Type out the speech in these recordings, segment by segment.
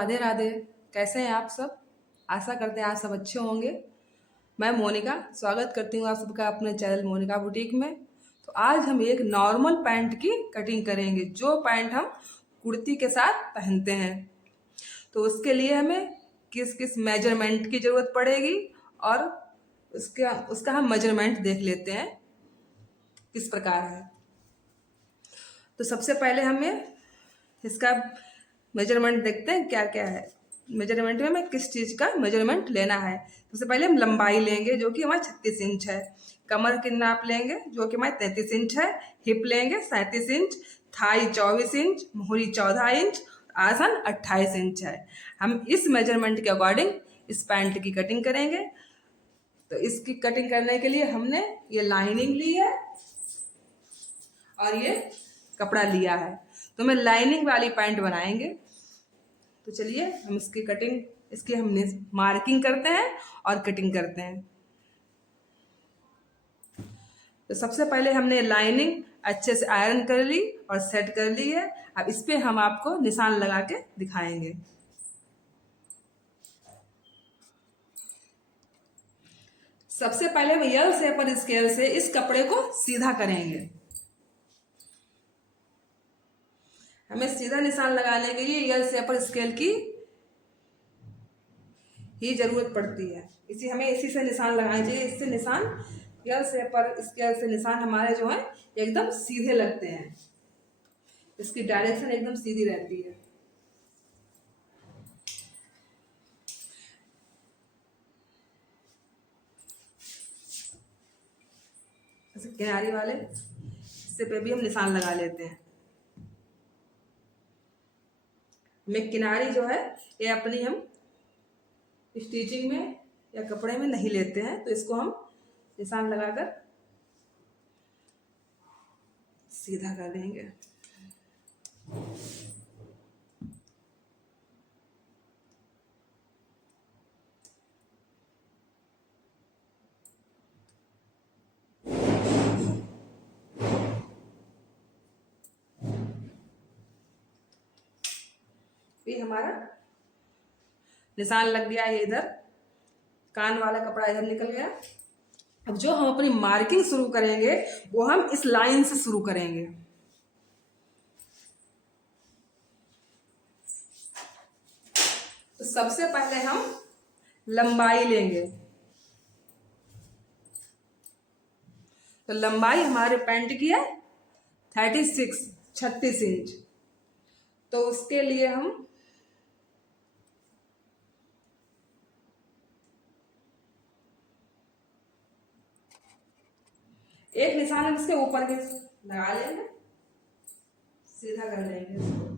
राधे राधे। कैसे हैं आप सब? आशा करते हैं आप सब अच्छे होंगे। मैं मोनिका स्वागत करती हूँ आप सबका अपने चैनल मोनिका बुटीक में। तो आज हम एक नॉर्मल पैंट की कटिंग करेंगे, जो पैंट हम कुर्ती के साथ पहनते हैं। तो उसके लिए हमें किस किस मेजरमेंट की ज़रूरत पड़ेगी और उसका उसका हम मेजरमेंट देख लेते हैं किस प्रकार है। तो सबसे पहले हमें इसका मेजरमेंट देखते हैं क्या क्या है। मेजरमेंट में हमें किस चीज़ का मेजरमेंट लेना है। सबसे पहले हम लंबाई लेंगे जो कि हमारी 36 इंच है। कमर की नाप लेंगे जो कि हमारी 33 इंच है। हिप लेंगे 37 इंच। Thai 24 inch. मोहरी 14 इंच। आसन 28 इंच है। हम इस मेजरमेंट के अकॉर्डिंग इस पैंट की कटिंग करेंगे। तो इसकी कटिंग करने के लिए हमने ये लाइनिंग ली है और ये कपड़ा लिया है। तो मैं लाइनिंग वाली पैंट बनाएंगे। तो चलिए हम इसकी हमने मार्किंग करते हैं और कटिंग करते हैं। तो सबसे पहले हमने लाइनिंग अच्छे से आयरन कर ली और सेट कर ली है। अब इस पे हम आपको निशान लगा के दिखाएंगे। सबसे पहले हम यल शेपर स्केल से इस कपड़े को सीधा करेंगे। हमें सीधा निशान लगाने के लिए यल शेपर स्केल की ही जरूरत पड़ती है। इसी से निशान लगाने चाहिए। इससे निशान यल शेपर स्केल से निशान हमारे जो है एकदम सीधे लगते हैं। इसकी डायरेक्शन एकदम सीधी रहती है। जैसे किनारी वाले हिस्से पे भी हम निशान लगा लेते हैं। हमें किनारी जो है ये अपनी हम स्टिचिंग में या कपड़े में नहीं लेते हैं, तो इसको हम निशान लगाकर सीधा कर देंगे। ये हमारा निशान लग गया है। इधर कान वाला कपड़ा इधर निकल गया। अब जो हम अपनी मार्किंग शुरू करेंगे वो हम इस लाइन से शुरू करेंगे। तो सबसे पहले हम लंबाई लेंगे। तो लंबाई हमारे पैंट की है 36 इंच। तो उसके लिए हम एक निशान हम इसके ऊपर के लगा लेंगे, सीधा कर लेंगे इसको।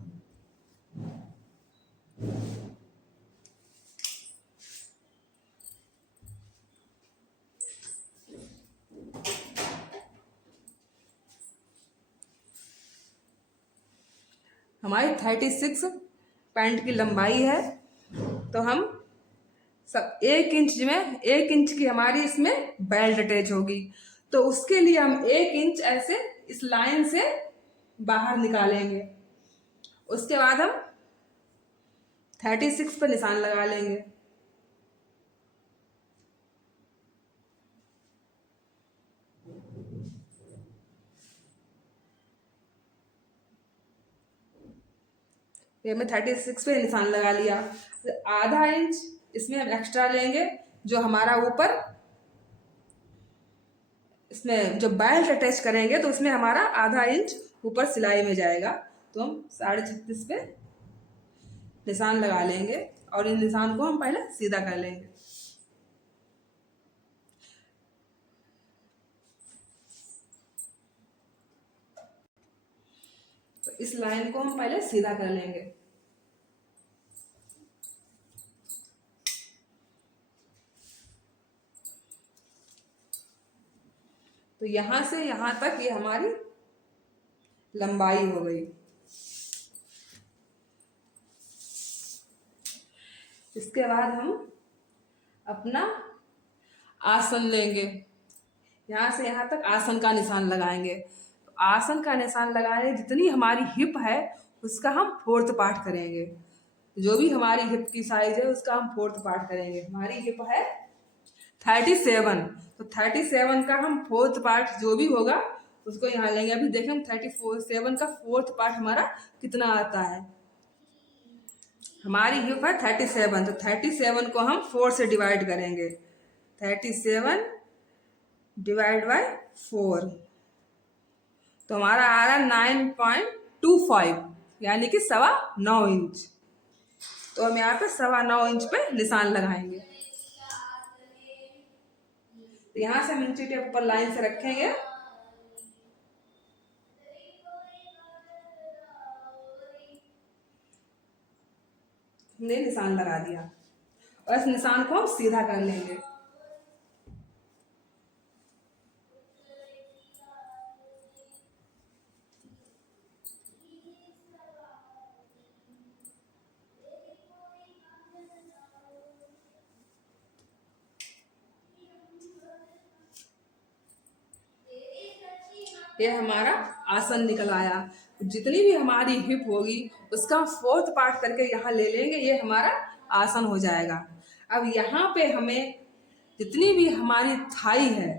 हमारी 36 पैंट की लंबाई है। तो हम सब 1 इंच की हमारी इसमें बेल्ट अटैच होगी। तो उसके लिए हम 1 इंच ऐसे इस लाइन से बाहर निकालेंगे। उसके बाद हम 36 पर निशान लगा लेंगे। ये हमें 36 पे निशान लगा लिया। आधा इंच इसमें हम एक्स्ट्रा लेंगे, जो हमारा ऊपर इसमें जो बेल्ट अटैच करेंगे तो उसमें हमारा आधा इंच ऊपर सिलाई में जाएगा। तो हम 36.5 पे निशान लगा लेंगे और इन निशान को हम पहले सीधा कर लेंगे। तो इस लाइन को हम पहले सीधा कर लेंगे। तो यहां से यहां तक ये हमारी लंबाई हो गई। इसके बाद हम अपना आसन लेंगे। यहाँ से यहाँ तक आसन का निशान लगाएंगे। तो आसन का निशान लगाने जितनी हमारी हिप है उसका हम 4th पार्ट करेंगे। जो भी हमारी हिप की साइज है उसका हम फोर्थ पार्ट करेंगे। हमारी हिप है 37, तो 37 का हम फोर्थ पार्ट जो भी होगा उसको यहाँ लेंगे। अभी देखें हम 37 का फोर्थ पार्ट हमारा कितना आता है। हमारी हिप है 37, तो 37 को हम 4 से डिवाइड करेंगे। 37 डिवाइड बाय 4, तो हमारा आ रहा है 9.25, यानी कि 9.25 इंच। तो हम यहाँ पे 9.25 इंच पे निशान लगाएंगे। तो यहाँ से हम इंची टेप पर लाइन से रखेंगे। हमने निशान लगा दिया और इस निशान को हम सीधा कर लेंगे। ये हमारा आसन निकल आया। जितनी भी हमारी हिप होगी उसका फोर्थ पार्ट करके यहाँ ले लेंगे, ये हमारा आसन हो जाएगा। अब यहाँ पे हमें जितनी भी हमारी थाई है,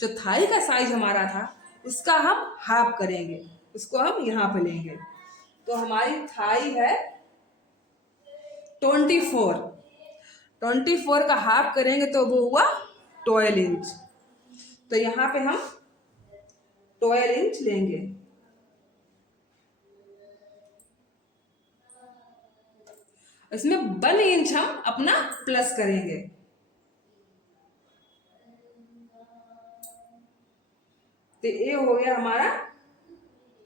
जो थाई का साइज हमारा था उसका हम हाफ करेंगे, उसको हम यहाँ पे लेंगे। तो हमारी थाई है 24, 24 का हाफ करेंगे तो वो हुआ 12 इंच। तो यहाँ पे हम 12 इंच लेंगे। इसमें 1 इंच हम अपना प्लस करेंगे। तो ये हो गया हमारा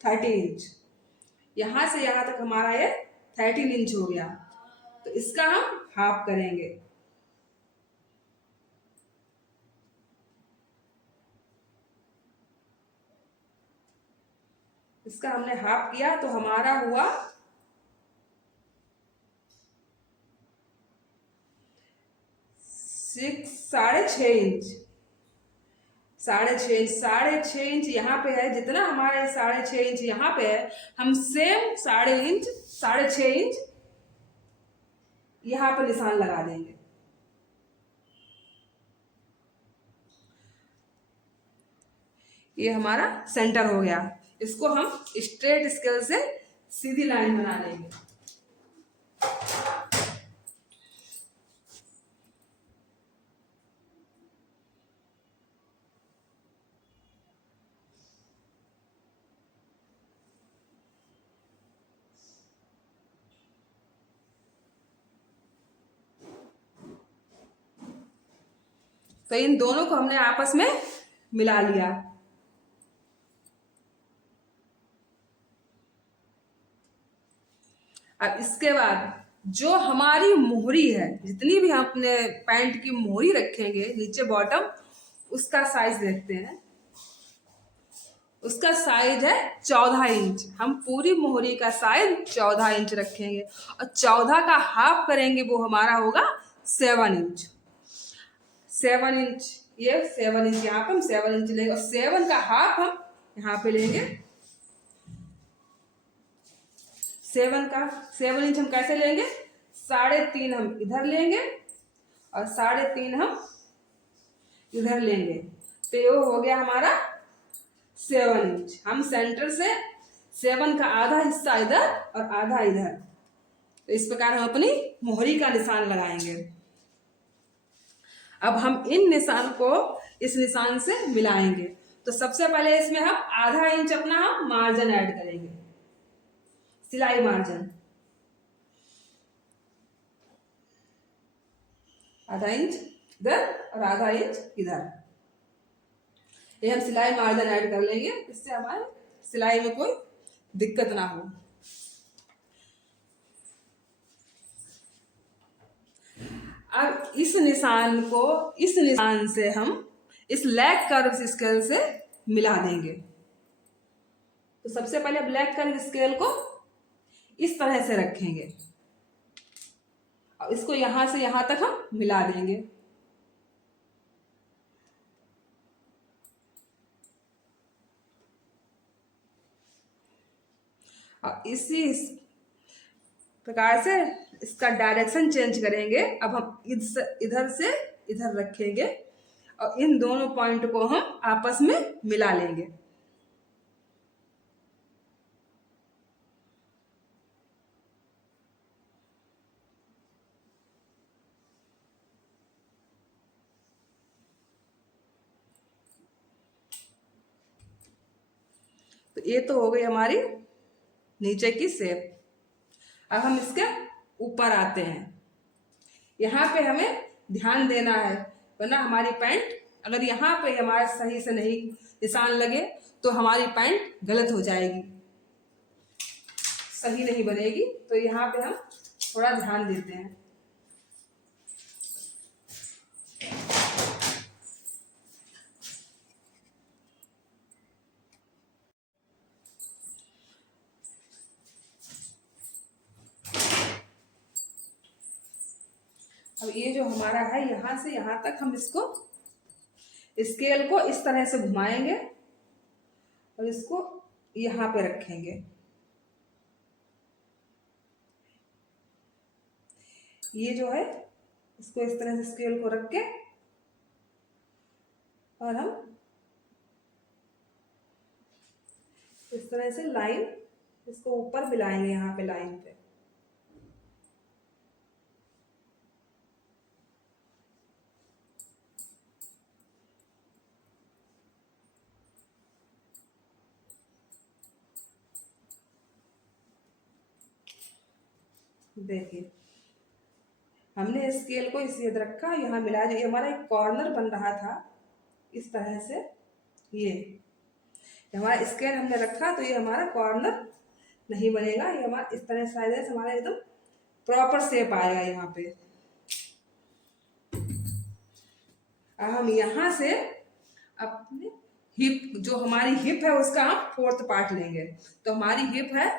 30 इंच। यहां से यहां तक हमारा ये 13 इंच हो गया। तो इसका हम हाफ करेंगे। इसका हमने हाफ किया तो हमारा हुआ 6.5 इंच। 6.5 इंच यहाँ पे है। जितना हमारा 6.5 इंच यहाँ पे है, हम सेम 6.5 इंच यहाँ पर निशान लगा देंगे। ये हमारा सेंटर हो गया। इसको हम स्ट्रेट स्केल से सीधी लाइन बना लेंगे। तो इन दोनों को हमने आपस में मिला लिया। अब इसके बाद जो हमारी मोहरी है, जितनी भी हम अपने पैंट की मोहरी रखेंगे नीचे बॉटम, उसका साइज देखते हैं। उसका साइज है 14 इंच। हम पूरी मोहरी का साइज 14 इंच रखेंगे और 14 का हाफ करेंगे, वो हमारा होगा 7 इंच। 7 इंच, ये 7 इंच यहाँ पे हम 7 इंच लेंगे और 7 का हाफ हम यहाँ पे लेंगे। 7 इंच हम कैसे लेंगे? 3.5 हम इधर लेंगे और 3.5 हम इधर लेंगे। तो ये हो गया हमारा 7 इंच। हम सेंटर से 7 का आधा हिस्सा इधर और आधा इधर, तो इस प्रकार हम अपनी मोहरी का निशान लगाएंगे। अब हम इन निशान को इस निशान से मिलाएंगे। तो सबसे पहले इसमें हम आधा इंच अपना हम मार्जिन ऐड करेंगे, सिलाई मार्जिन। आधा इंच इधर और आधा इंच इधर, ये हम सिलाई मार्जिन ऐड कर लेंगे, इससे हमारे सिलाई में कोई दिक्कत ना हो। अब इस निशान को इस निशान से हम इस लेग कर्व स्केल से मिला देंगे। तो सबसे पहले ब्लैक कर्व स्केल को इस तरह से रखेंगे और इसको यहां से यहां तक हम मिला देंगे। और इसी प्रकार से इसका डायरेक्शन चेंज करेंगे। अब हम इधर से इधर रखेंगे और इन दोनों पॉइंट को हम आपस में मिला लेंगे। तो ये तो हो गई हमारी नीचे की शेप। अब हम इसके ऊपर आते हैं। यहाँ पे हमें ध्यान देना है, वरना हमारी पैंट अगर यहाँ पे हमारा सही से नहीं निशान लगे तो हमारी पैंट गलत हो जाएगी, सही नहीं बनेगी। तो यहाँ पे हम थोड़ा ध्यान देते हैं। अब ये जो हमारा है यहाँ से यहाँ तक हम इसको स्केल को इस तरह से घुमाएंगे और इसको यहाँ पे रखेंगे। ये जो है इसको इस तरह से स्केल को रख के और हम इस तरह से लाइन इसको ऊपर मिलाएंगे यहाँ पे लाइन पे। देखिए हमने स्केल को इस रखा, यहाँ मिला। जो ये हमारा एक कॉर्नर बन रहा था इस तरह से, ये हमारा स्केल हमने रखा तो ये हमारा कॉर्नर नहीं बनेगा। ये हमारा इस तरह से हमारा एकदम प्रॉपर शेप आएगा यहाँ पे। अब हम यहाँ से अपने हिप, जो हमारी हिप है उसका हम 4th पार्ट लेंगे। तो हमारी हिप है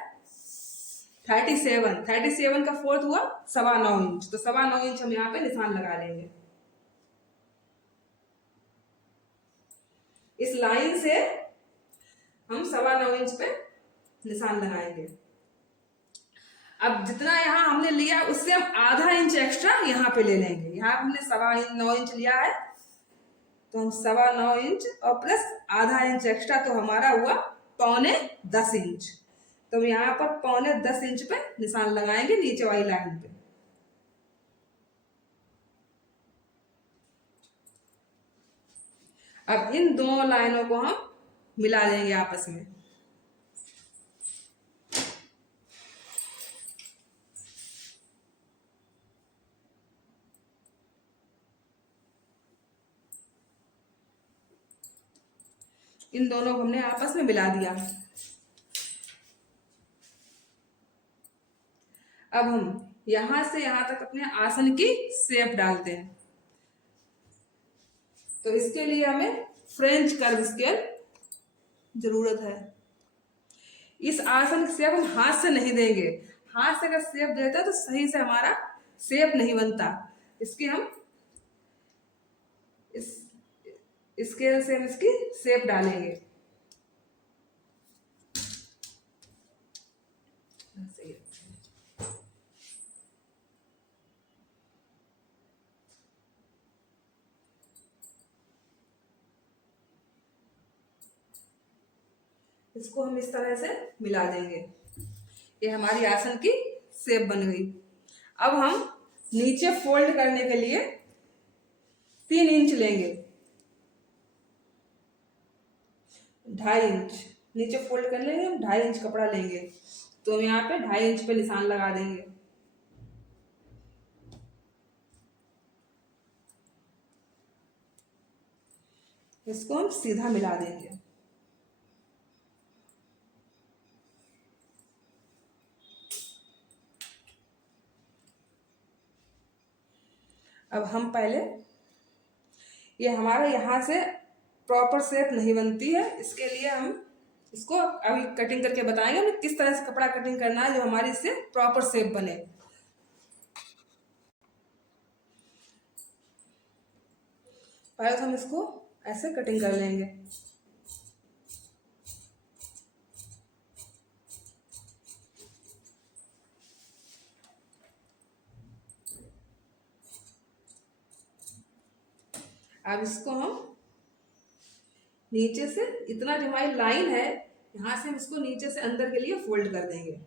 37 का 4th हुआ 9.25 इंच। तो 9.25 इंच हम यहाँ पे निशान लगा लेंगे। इस लाइन से हम 9.25 इंच पे निशान लगाएंगे। अब जितना यहाँ हमने लिया उससे हम आधा इंच एक्स्ट्रा यहाँ पे ले लेंगे। यहाँ हमने 9.25 इंच लिया है तो हम 9.25 इंच और प्लस आधा इंच एक्स्ट्रा, तो हमारा हुआ 9.25 इंच। तो हम यहाँ पर 9.25 इंच पे निशान लगाएंगे नीचे वाली लाइन पे। अब इन दोनों लाइनों को हम मिला देंगे आपस में। इन दोनों को हमने आपस में मिला दिया। अब हम यहां से यहां तक अपने आसन की शेप डालते हैं। तो इसके लिए हमें फ्रेंच कर्व स्केल जरूरत है। इस आसन की शेप हम हाथ से नहीं देंगे। हाथ से अगर शेप देते हैं तो सही से हमारा शेप नहीं बनता। इसके हम इस स्केल से हम इसकी शेप डालेंगे। इसको हम इस तरह से मिला देंगे। ये हमारी आसन की शेप बन गई। अब हम नीचे फोल्ड करने के लिए 3 इंच लेंगे, 2.5 इंच नीचे फोल्ड कर लेंगे। हम 2.5 इंच कपड़ा लेंगे तो हम यहाँ पे 2.5 इंच पे निशान लगा देंगे। इसको हम सीधा मिला देंगे। अब हम पहले, ये हमारा यहाँ से प्रॉपर शेप नहीं बनती है, इसके लिए हम इसको अभी कटिंग करके बताएंगे हमें किस तरह से कपड़ा कटिंग करना है जो हमारी इससे प्रॉपर शेप बने। पहले तो हम इसको ऐसे कटिंग कर लेंगे। अब इसको हम नीचे से, इतना जो हमारी लाइन है यहाँ से हम इसको नीचे से अंदर के लिए फोल्ड कर देंगे।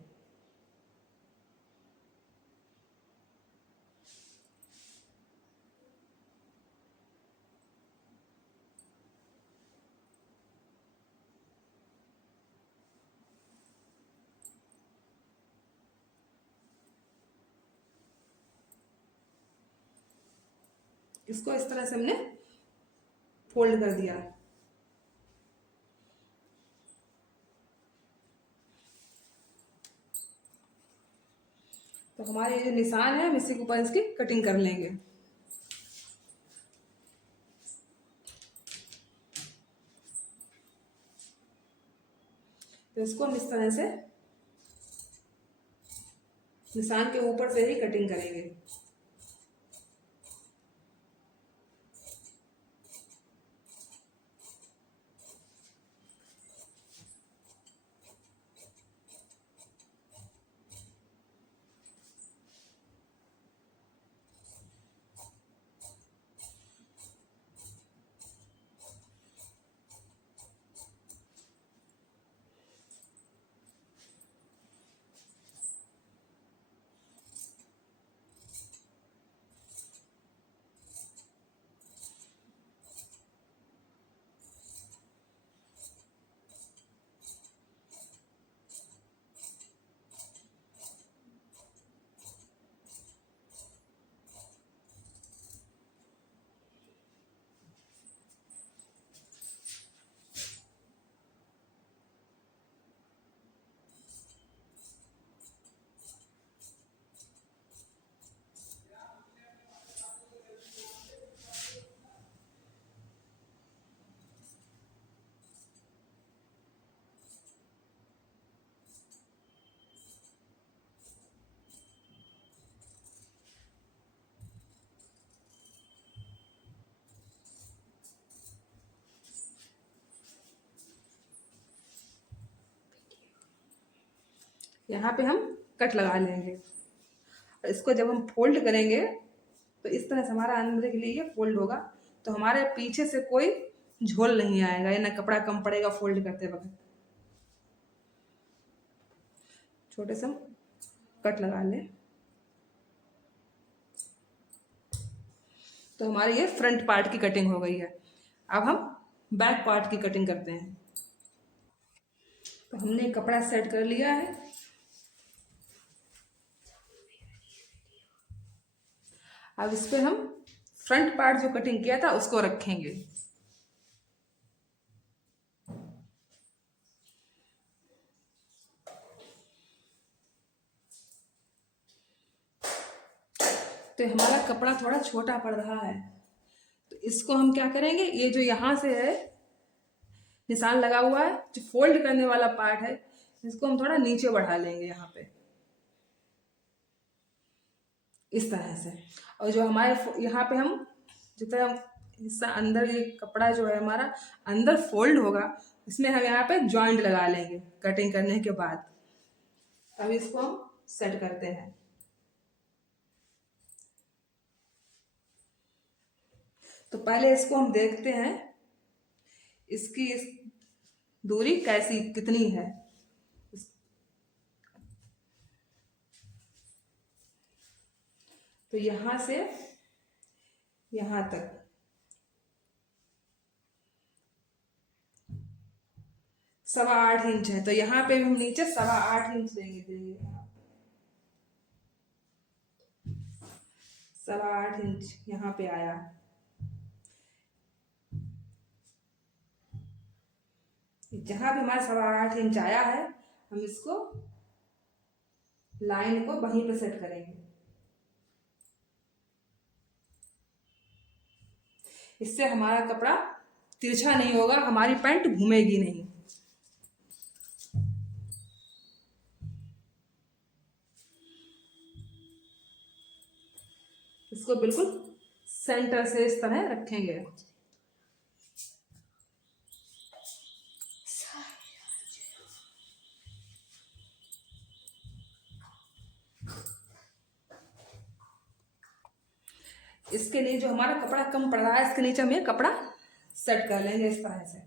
इसको इस तरह से हमने फोल्ड कर दिया। तो हमारे ये जो निशान है हम इसी के ऊपर इसकी कटिंग कर लेंगे। तो इसको हम इस तरह से निशान के ऊपर से ही कटिंग करेंगे। यहाँ पे हम कट लगा लेंगे और इसको जब हम फोल्ड करेंगे तो इस तरह से हमारा अंदर के लिए ये फोल्ड होगा। तो हमारे पीछे से कोई झोल नहीं आएगा या ना कपड़ा कम पड़ेगा फोल्ड करते वक्त। छोटे से हम कट लगा लें। तो हमारी ये फ्रंट पार्ट की कटिंग हो गई है। अब हम बैक पार्ट की कटिंग करते हैं। तो हमने कपड़ा सेट कर लिया है। अब इस पे हम फ्रंट पार्ट जो कटिंग किया था उसको रखेंगे। तो हमारा कपड़ा थोड़ा छोटा पड़ रहा है, तो इसको हम क्या करेंगे, ये जो यहाँ से है निशान लगा हुआ है, जो फोल्ड करने वाला पार्ट है, इसको हम थोड़ा नीचे बढ़ा लेंगे यहाँ पे इस तरह से। और जो हमारे यहाँ पे हम जितना हिस्सा अंदर, ये कपड़ा जो है हमारा अंदर फोल्ड होगा, इसमें हम यहाँ पे जॉइंट लगा लेंगे कटिंग करने के बाद। अब इसको हम सेट करते हैं। तो पहले इसको हम देखते हैं इसकी इस दूरी कैसी कितनी है। तो यहाँ से यहाँ तक 8.25 इंच है। तो यहाँ पे हम नीचे 8.25 इंच देंगे 8.25 इंच यहाँ पे आया। जहां भी हमारा 8.25 इंच आया है, हम इसको लाइन को वहीं पे सेट करेंगे। इससे हमारा कपड़ा तिरछा नहीं होगा, हमारी पैंट घूमेगी नहीं। इसको बिल्कुल सेंटर से इस तरह रखेंगे। इसके लिए जो हमारा कपड़ा कम पड़ रहा है, इसके नीचे हम ये कपड़ा सेट कर लेंगे इस तरह से।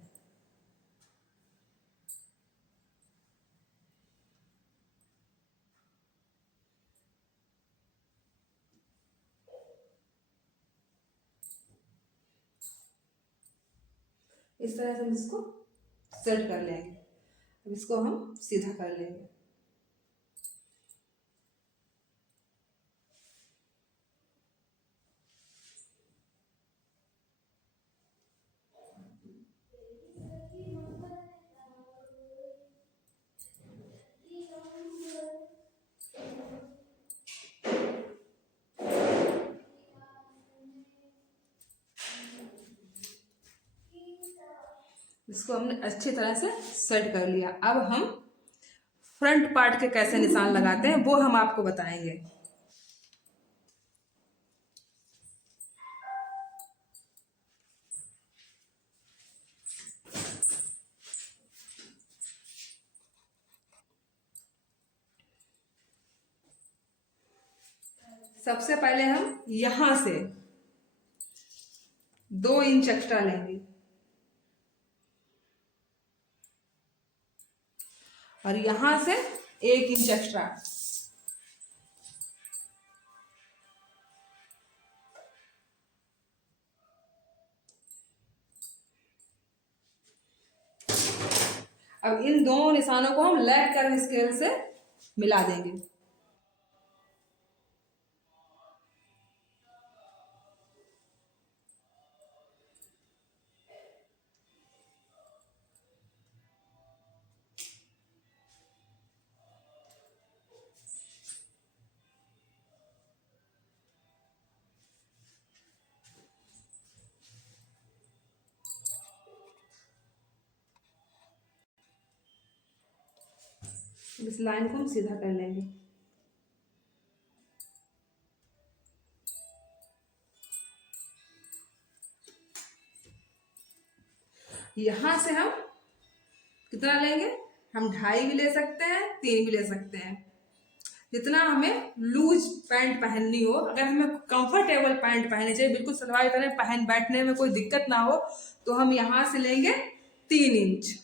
इस तरह से हम इसको सेट कर लेंगे। अब इसको हम सीधा कर लेंगे। इसको हमने अच्छी तरह से सेट कर लिया। अब हम फ्रंट पार्ट के कैसे निशान लगाते हैं वो हम आपको बताएंगे। सबसे पहले हम यहां से 2 इंच एक्स्ट्रा लेंगे और यहां से 1 इंच एक्स्ट्रा। अब इन दोनों निशानों को हम लेग कर्व स्केल से मिला देंगे। इस लाइन को हम सीधा कर लेंगे। यहां से हम कितना लेंगे? हम 2.5 भी ले सकते हैं, 3 भी ले सकते हैं, जितना हमें लूज पैंट पहननी हो। अगर हमें कंफर्टेबल पैंट पहननी चाहिए, बिल्कुल सलवार की तरह पहन बैठने में कोई दिक्कत ना हो, तो हम यहां से लेंगे 3 इंच।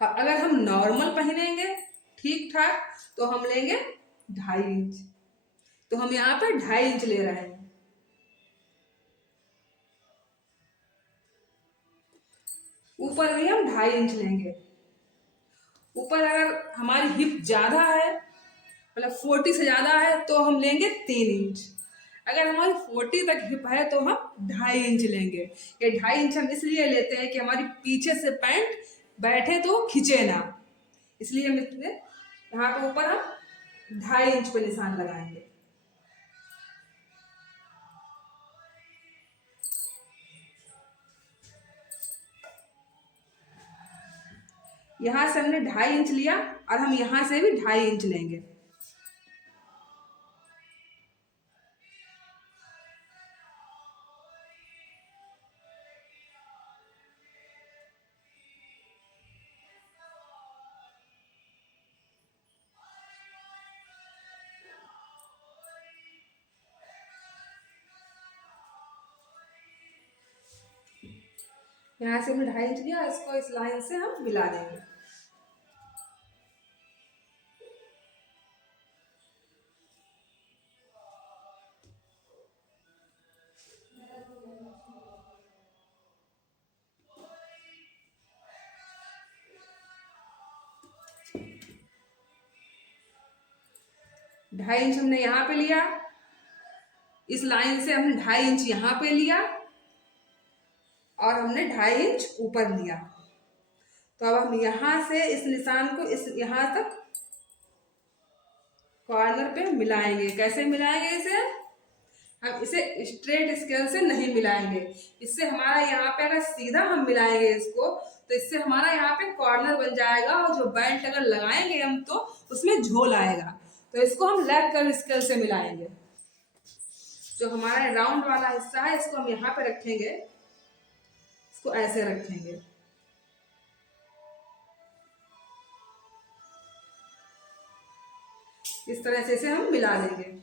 अब अगर हम नॉर्मल पहनेंगे ठीक ठाक तो हम लेंगे 2.5 इंच। तो हम यहाँ पे 2.5 इंच ले रहे हैं। ऊपर भी हम 2.5 इंच लेंगे। ऊपर अगर हमारी हिप ज्यादा है, मतलब 40 से ज्यादा है, तो हम लेंगे 3 इंच। अगर हमारी 40 तक हिप है तो हम 2.5 इंच लेंगे। ये 2.5 इंच हम इसलिए लेते हैं कि हमारी पीछे से पैंट बैठे तो खिंचे ना, इसलिए हम इतने यहाँ पे ऊपर हम 2.5 इंच पे निशान लगाएंगे। यहां से हमने 2.5 इंच लिया और हम यहां से भी 2.5 इंच लेंगे। यहाँ से हमने 2.5 इंच लिया, इसको इस लाइन से हम मिला देंगे। ढाई इंच हमने यहाँ पे लिया, इस लाइन से हमने 2.5 इंच यहाँ पे लिया और हमने 2.5 इंच ऊपर लिया। तो अब हम यहाँ से इस निशान को इस यहाँ तक कॉर्नर पे मिलाएंगे। कैसे मिलाएंगे इसे? हम इसे स्ट्रेट स्केल से नहीं मिलाएंगे। इससे हमारा यहाँ पे अगर सीधा हम मिलाएंगे इसको, तो इससे हमारा यहाँ पे कॉर्नर बन जाएगा और जो बेल्ट अगर लगाएंगे हम तो उसमें झोल आएगा। तो इसको हम लेग कर्व स्केल से मिलाएंगे। जो हमारा राउंड वाला हिस्सा है इसको हम यहाँ पे रखेंगे इसको ऐसे रखेंगे। इस तरह से इसे हम मिला देंगे।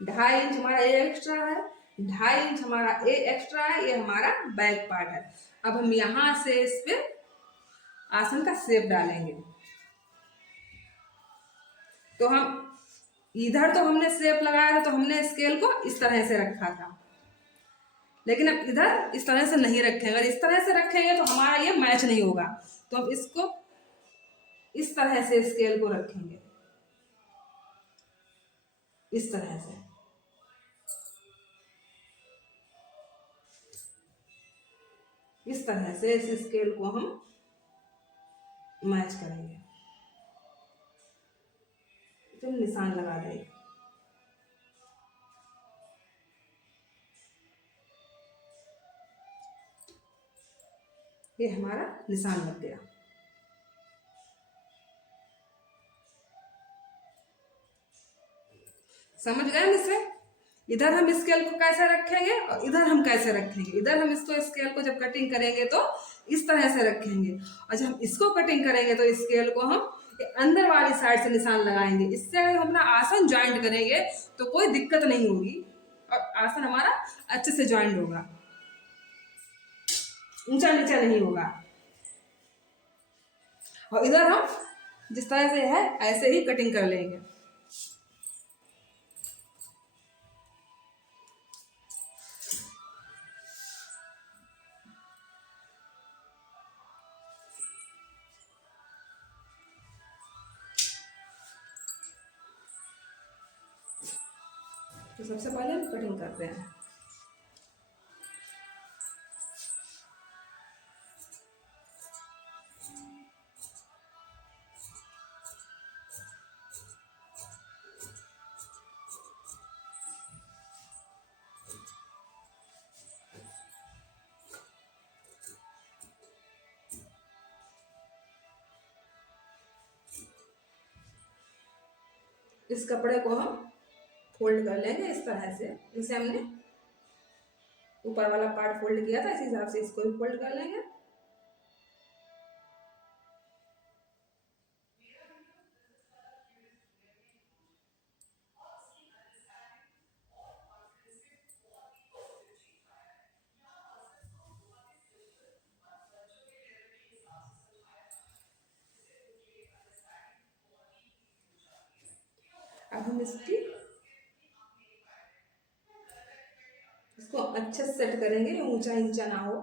ढाई इंच हमारा ए एक्स्ट्रा है, 2.5 इंच हमारा ए एक्स्ट्रा है, ये हमारा बैक पार्ट है। अब हम यहां से इस पे आसन का शेप डालेंगे। तो हम इधर तो हमने शेप लगाया था, तो हमने स्केल को इस तरह से रखा था, लेकिन अब इधर इस तरह से नहीं रखेंगे। अगर इस तरह से रखेंगे तो हमारा ये मैच नहीं होगा, तो हम इसको इस तरह से स्केल को रखेंगे, इस तरह से। इस तरह से इस स्केल को हम मैच करेंगे, फिर निशान लगा देंगे। ये हमारा निशान लग गया। समझ गए इससे? इधर हम स्केल को कैसे रखेंगे और इधर हम कैसे रखेंगे। इधर हम इसको स्केल को जब कटिंग करेंगे तो इस तरह से रखेंगे, और जब हम इसको कटिंग करेंगे तो स्केल को हम अंदर वाली साइड से निशान लगाएंगे। इससे हम अपना आसन ज्वाइंट करेंगे तो कोई दिक्कत नहीं होगी और आसन हमारा अच्छे से ज्वाइंट होगा, ऊंचा नीचा नहीं होगा। और इधर हम जिस तरह से है ऐसे ही कटिंग कर लेंगे। तो सबसे पहले हम कटिंग करते हैं। इस कपड़े को हम फोल्ड कर लेंगे इस तरह से, जैसे हमने ऊपर वाला पार्ट फोल्ड किया था, इसी हिसाब से इसको भी फोल्ड कर लेंगे। अब हम इसको अच्छे से सेट करेंगे, ऊंचा नीचा ना हो।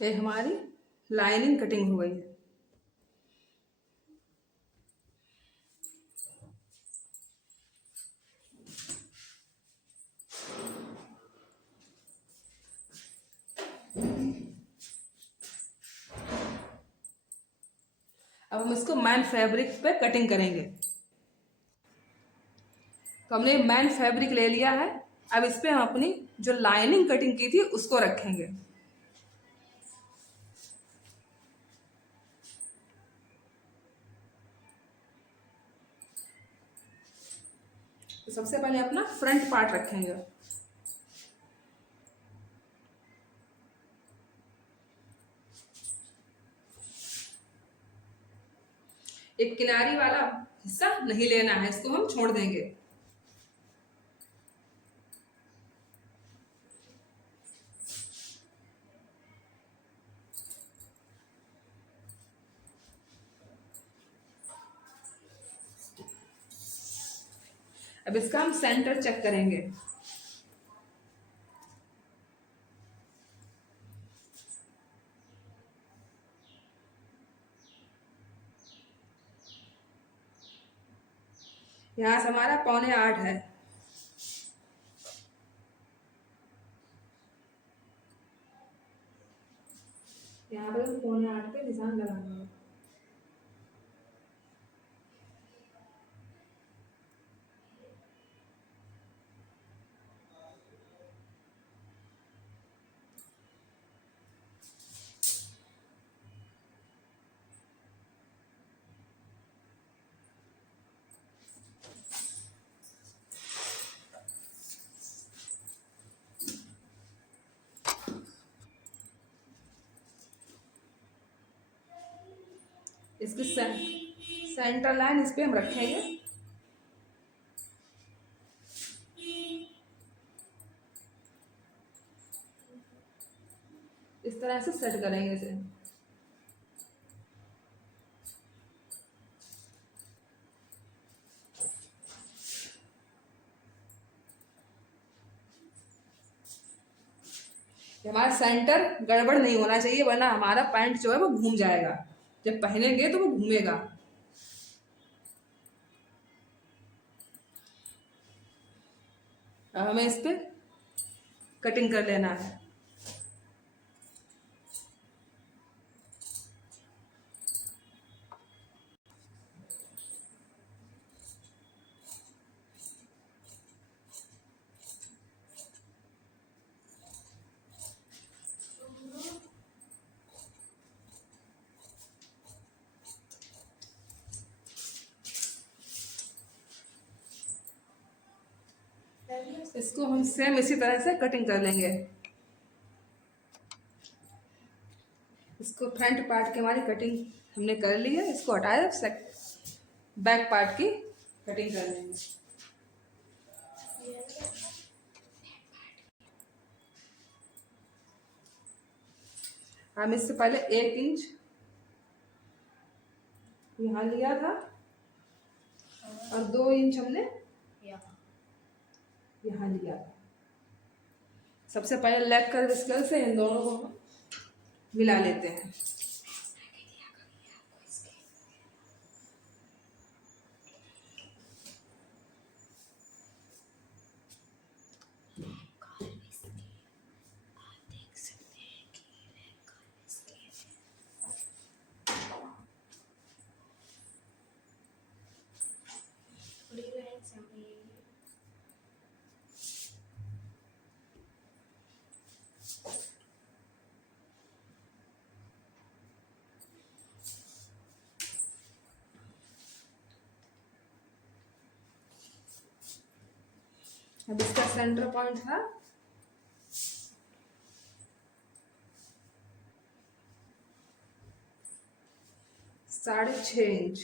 ये हमारी लाइनिंग कटिंग हो गई है। अब हम इसको मैन फैब्रिक पे कटिंग करेंगे। तो हमने मैन फैब्रिक ले लिया है। अब इस पे हम अपनी जो लाइनिंग कटिंग की थी उसको रखेंगे। तो सबसे पहले अपना फ्रंट पार्ट रखेंगे। एक किनारी वाला हिस्सा नहीं लेना है, इसको हम छोड़ देंगे। अब इसका हम सेंटर चेक करेंगे। यहाँ से हमारा 7.25 है। यहाँ पर 7.25 पे निशान लगाना है। इसकी सेंटर लाइन इस पे हम रखेंगे। इस तरह से सेट करेंगे इसे। हमारा सेंटर गड़बड़ नहीं होना चाहिए, वरना हमारा पैंट जो है वो घूम जाएगा। जब पहनेंगे तो वो घूमेगा। अब हमें इस पे कटिंग कर लेना है। इसको हम सेम इसी तरह से कटिंग कर लेंगे। इसको फ्रंट पार्ट की हमारी कटिंग हमने कर ली है, इसको हटाए बैक पार्ट की कटिंग कर लेंगे। हम इससे पहले 1 इंच यहाँ लिया था और 2 इंच हमने यहाँ लिया था। सबसे पहले लेग कर्व स्केल से इन दोनों को हम मिला लेते हैं। अब इसका सेंटर पॉइंट था 6.5 इंच।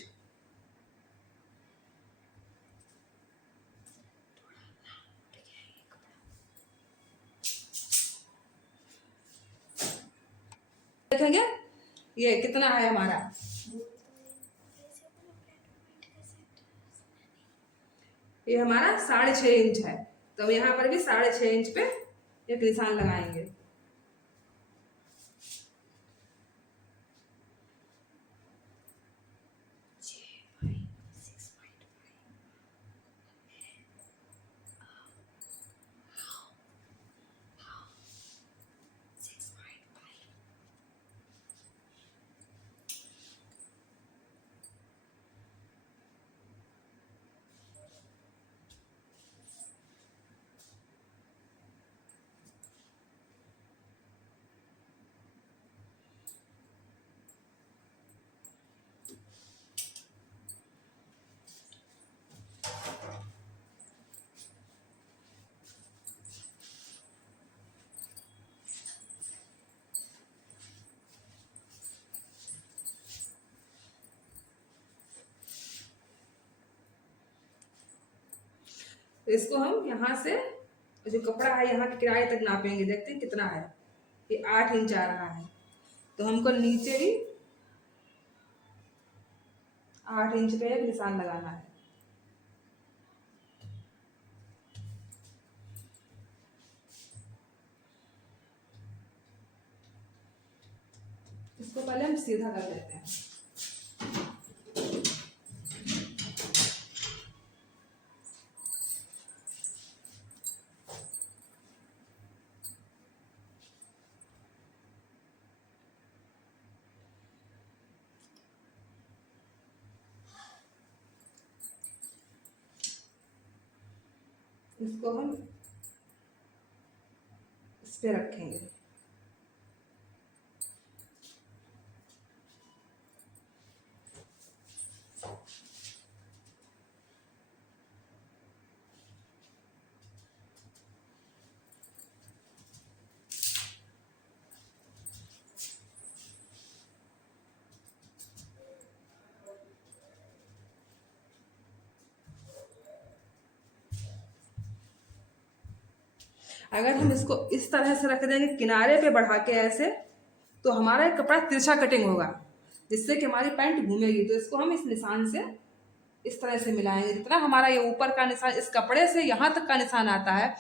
देखेंगे ये कितना है हमारा। ये हमारा 6.5 इंच है, तो यहाँ पर भी 6.5 इंच पे एक निशान लगाएंगे। तो इसको हम यहाँ से जो कपड़ा है यहाँ के किनारे तक नापेंगे, देखते हैं कितना है। ये 8 इंच आ रहा है, तो हमको नीचे भी 8 इंच पे एक निशान लगाना है। इसको पहले हम सीधा कर लेते हैं। इसको हम इस पे रखेंगे। अगर हम इसको इस तरह से रख देंगे किनारे पे बढ़ा के ऐसे, तो हमारा कपड़ा तिरछा कटिंग होगा, जिससे कि हमारी पैंट घूमेगी। तो इसको हम इस निशान से इस तरह से मिलाएंगे। जितना हमारा ये ऊपर का निशान इस कपड़े से यहाँ तक का निशान आता है,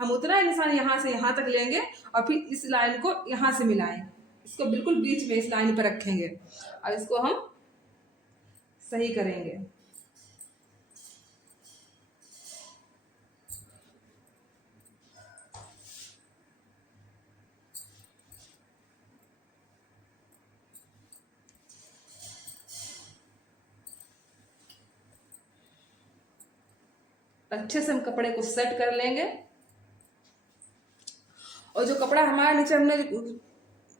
हम उतना ही निशान यहाँ से यहाँ तक लेंगे और फिर इस लाइन को यहाँ से मिलाएंगे। इसको बिल्कुल बीच में इस लाइन पर रखेंगे और इसको हम सही करेंगे। अच्छे से हम कपड़े को सेट कर लेंगे। और जो कपड़ा हमारे नीचे हमने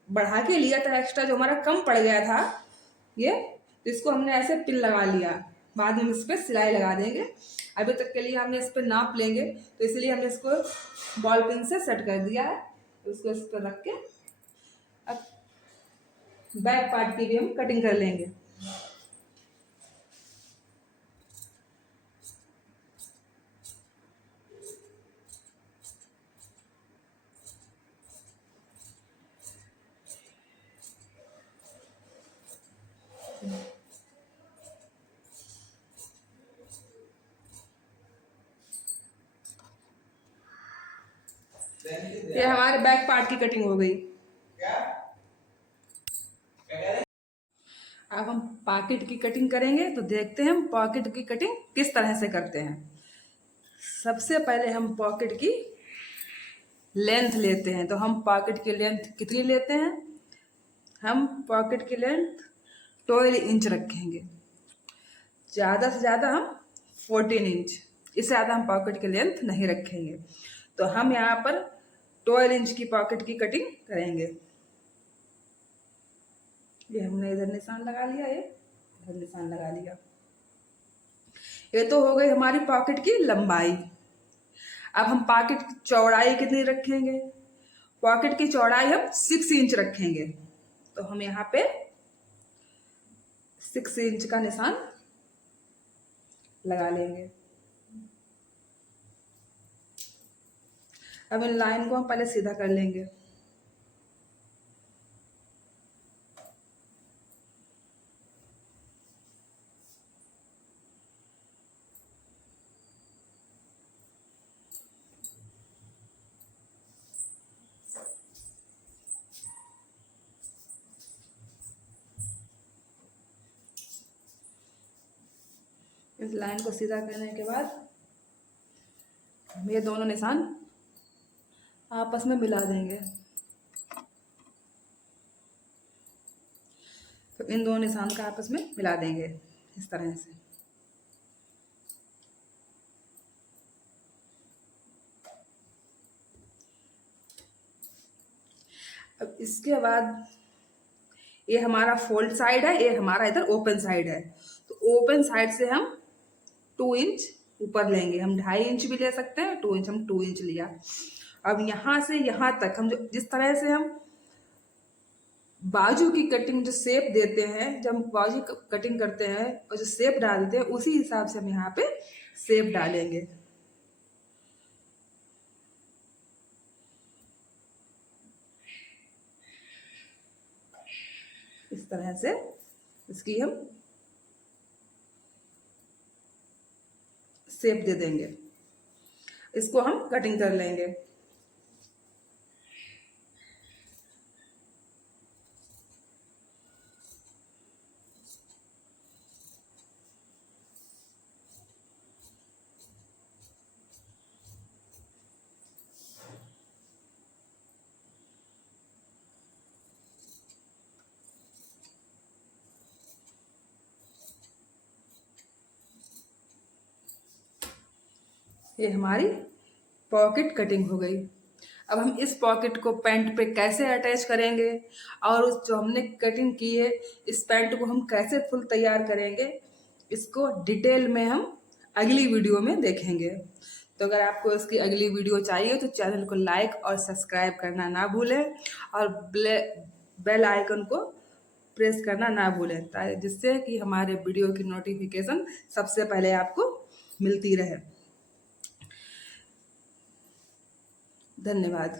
बढ़ा के लिया था एक्स्ट्रा, जो हमारा कम पड़ गया था ये, तो इसको हमने ऐसे पिन लगा लिया। बाद में हम इस पर सिलाई लगा देंगे। अभी तक के लिए हमने इस पर नाप लेंगे, तो इसलिए हमने इसको बॉल पिन से सेट कर दिया है। तो इसको इस पर रख के अब बैक पार्ट की भी हम कटिंग कर लेंगे। ये हमारे बैक पार्ट की कटिंग हो गई। अब हम पॉकेट की कटिंग करेंगे, तो देखते हैं हम पॉकेट की कटिंग किस तरह से करते हैं। सबसे पहले हम पॉकेट की लेंथ लेते हैं। तो हम पॉकेट की लेंथ कितनी लेते हैं? हम पॉकेट की लेंथ 12 इंच रखेंगे। ज़्यादा से ज़्यादा हम 14 इंच, इससे ज़्यादा हम पॉकेट की लेंथ नहीं रखेंगे। तो हम यहाँ पर 12 इंच की पॉकेट की कटिंग करेंगे। ये हमने इधर निशान लगा लिया, ये इधर निशान लगा लिया। ये तो हो गई हमारी पॉकेट की लंबाई। अब हम पॉकेट की चौड़ाई कितनी रखेंगे? पॉकेट की चौड़ाई हम 6 इंच रखेंगे। तो हम यहाँ पे 6 इंच का निशान लगा लेंगे। अब इन लाइन को हम पहले सीधा कर लेंगे। इस लाइन को सीधा करने के बाद हम ये दोनों निशान आपस में मिला देंगे। तो इन दोनों निशान का आपस में मिला देंगे इस तरह से। अब इसके बाद ये हमारा फोल्ड साइड है, ये हमारा इधर ओपन साइड है। तो ओपन साइड से हम 2 इंच ऊपर लेंगे। हम 2.5 इंच भी ले सकते हैं, 2 इंच, हम 2 इंच लिया। अब यहाँ से यहाँ तक हम जो जिस तरह से हम बाजू की कटिंग जो शेप देते हैं, जब हम बाजू कटिंग करते हैं और जो शेप डालते हैं, उसी हिसाब से हम यहाँ पे शेप डालेंगे। इस तरह से इसकी हम शेप दे देंगे। इसको हम कटिंग कर लेंगे। ये हमारी पॉकेट कटिंग हो गई। अब हम इस पॉकेट को पैंट पे कैसे अटैच करेंगे और उस जो हमने कटिंग की है इस पैंट को हम कैसे फुल तैयार करेंगे, इसको डिटेल में हम अगली वीडियो में देखेंगे। तो अगर आपको इसकी अगली वीडियो चाहिए तो चैनल को लाइक और सब्सक्राइब करना ना भूलें और बेल आइकन को प्रेस करना ना भूलें, जिससे कि हमारे वीडियो की नोटिफिकेशन सबसे पहले आपको मिलती रहे। धन्यवाद।